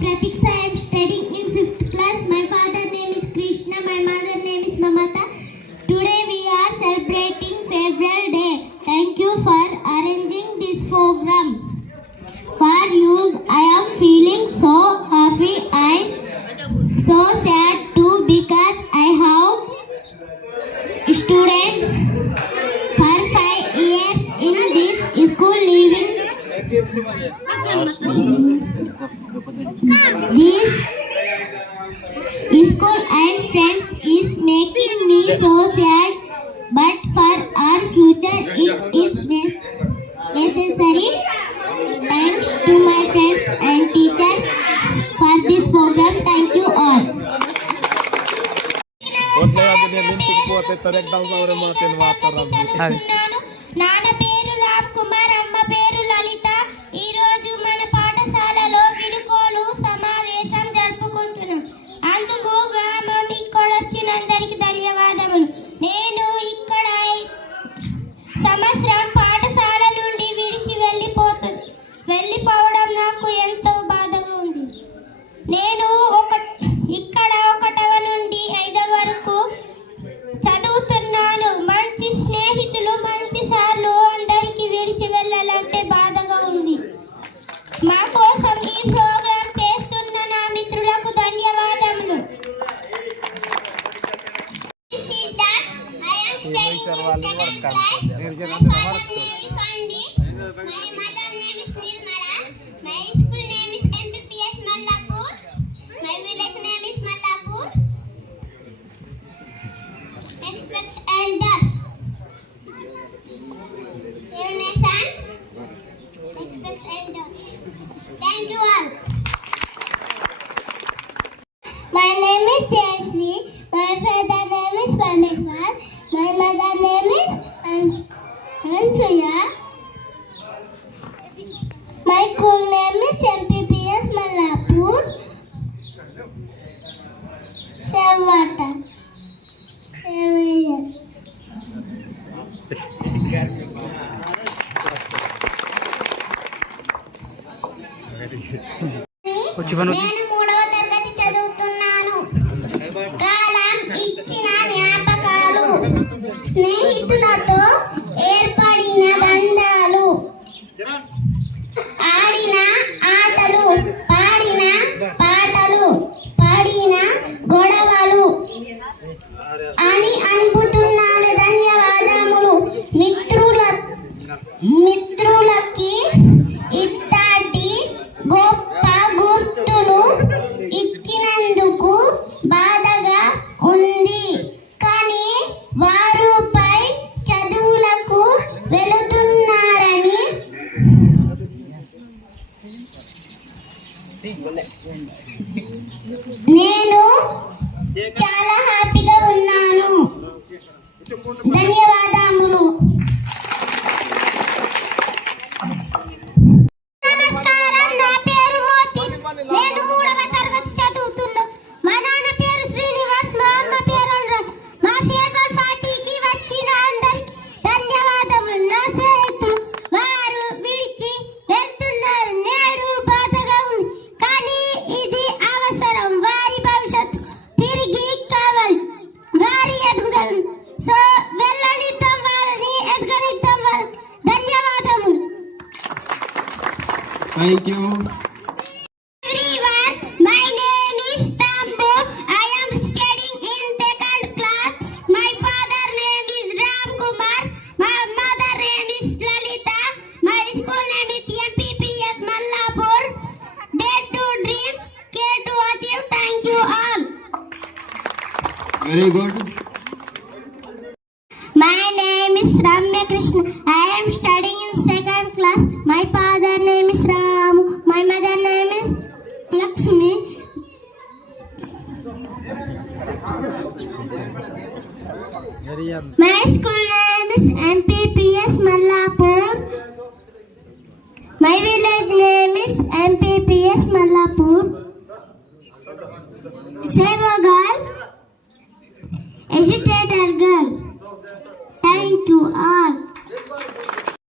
Pratiksa. I am studying in 5th class. My father name is Krishna. My mother name is Mamata. Today we are celebrating February Day. Thank you for arranging this program. For you, I am feeling so happy and so sad too because I have student for 5 years in this school living. This school and friends is making me so sad, but for our future it is necessary. Thanks to my friends and teachers for this program. Thank you all. నాన్న పేరు రామ్ కుమార్, అమ్మ పేరు లలిత. ఈ రోజు మన పాఠశాలలో విడుకోలు సమావేశం జరుపుకుంటున్నాం. అందుకు గ్రామం ఇక్కడ వచ్చినందరికి ధన్యవాదములు. నేను ఇక్కడ సంవత్సరం పాఠశాల నుండి విడిచి వెళ్ళిపోవడం నాకు ఎంతో బాధగా ఉంది. నేను ఇక్కడ 1వ నుండి 5వ వరకు చదువుతున్నాను. మంచి స్నేహితులు, మంచి సార్లు అందరికీ విడిచి వెళ్ళాలంటే బాధగా ఉంది. మా కోసం ఈ ప్రోగ్రాం చేస్తున్న నా మిత్రులకు ధన్యవాదములు. My name is Chelsea. My father name is Parmeshwar. My mother name is Ansuya. My school name is MPPS Mallapur. Savata. నేను 3వ తరగతి చదువుతున్నాను. కాలం ఇచ్చిన జ్ఞాపకాలు, స్నేహితులతో ఏర్పడిన బంధాలు, ఆడిన ఆటలు, పాడిన పాటలు, పడిన గొడవలు అని అనుకుంటున్నాను. ధన్యవాదములు. మిత్రులకి ఇట్లాంటి గొప్ప గుర్తులు ఇచ్చినందుకు బాధగా ఉంది. కానీ వారు పై చదువులకు వెళుతున్నారని నేను చాలా హ్యాపీగా ఉన్నాను. ధన్యవాదములు. నమస్కారం, నా పేరు మోతి. నేను 3వ తరగతి చదువుతున్నా. మా నాన్న పేరు శ్రీనివాస్, మా అమ్మ పేరు అనురాగ్. మా ఫేర్వెల్ పార్టీకి వచ్చిన అందరికి ధన్యవాదములు. నా స్నేహితులు వారు విడిచి వెళ్తున్నారు. నేడు బాధగా ఉంది, కానీ ఇది అవసరం. వారి భవిష్యత్తు తిరిగి కావాలి, వారి ఎదుగుదల. సో వెళ్ళనిద్దాం, వాళ్ళని ఎదగనిద్దాం. ధన్యవాదములు. Thank you. Everyone, my name is Tambo. I am studying in 2nd class. My father name is Ram Kumar. My mother name is Lalita. My school name is MPPS Mallapur. Dare to dream, care to achieve. Thank you all. Very good. My name is Ramya Krishna. I am studying in 2nd class. My father name is Ramu. My mother name is Lakshmi. My school name is MPPS Mallapur. My village name is MPPS Mallapur. Sevagal.